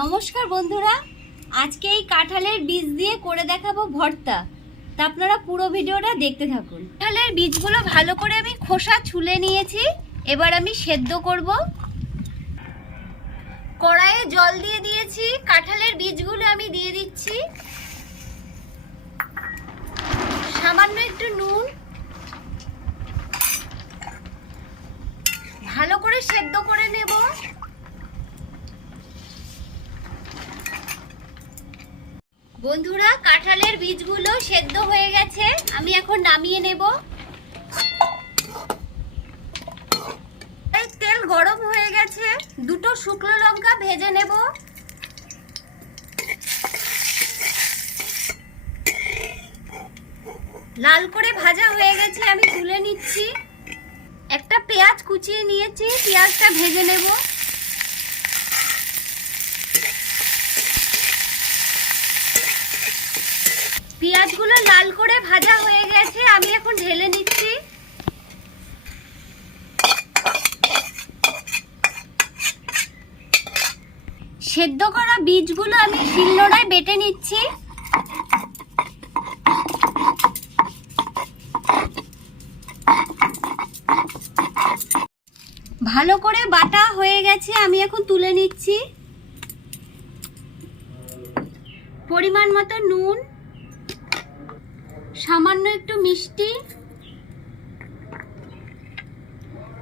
নমস্কার বন্ধুরা, আজকে এই কাঁঠালের বীজ দিয়ে করে দেখাবো ভর্তা। তা আপনারা পুরো ভিডিওটা দেখতে থাকুন। কাঁঠালের বীজগুলো ভালো করে আমি খোসা ছুলে নিয়েছি, এবার আমি সেদ্ধ করব। কড়াইয়ে জল দিয়ে দিয়েছি, কাঁঠালের বীজগুলো আমি দিয়ে দিচ্ছি, সামান্য একটু নুন, ভালো করে সেদ্ধ করে নেব। বন্ধুরা, কাঁঠালের বীজগুলো সেদ্ধ হয়ে গেছে, আমি এখন নামিয়ে নেব। এই তেল গরম হয়ে গেছে, দুটো শুকনো লঙ্কা ভেজে নেব। লাল করে ভাজা হয়ে গেছে, আমি তুলে নিচ্ছি। একটা পেঁয়াজ কুচিয়ে নিয়েছি, পেঁয়াজটা ভেজে নেব। পেঁয়াজগুলো লাল করে ভাজা হয়ে গেছে, আমি এখন ঢেলে নিচ্ছি। সেদ্ধ করা বীজগুলো আমি শিলনোড়ায় বেটে নিচ্ছি। ভালো করে বাটা হয়ে গেছে, আমি এখন তুলে নিচ্ছি। পরিমাণ মতো নুন, সামান্য একটু মিষ্টি,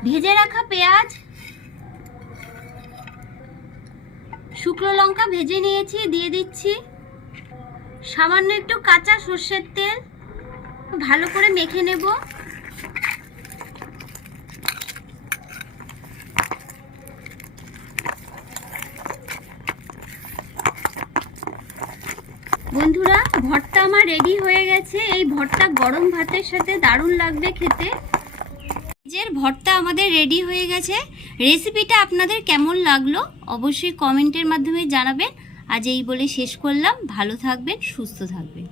ভেজে রাখা পেঁয়াজ, শুকনো লঙ্কা ভেজে নিয়েছি, দিয়ে দিচ্ছি। সামান্য একটু কাঁচা সর্ষের তেল, ভালো করে মেখে নেব। বন্ধুরা, ভর্তা আমার রেডি হয়ে গেছে। এই ভর্তা গরম ভাতের সাথে দারুণ লাগবে খেতে। বীজের ভর্তা আমাদের রেডি হয়ে গেছে। রেসিপিটা আপনাদের কেমন লাগলো অবশ্যই কমেন্টের মাধ্যমে জানাবেন। আজ এই বলে শেষ করলাম। ভালো থাকবেন, সুস্থ থাকবেন।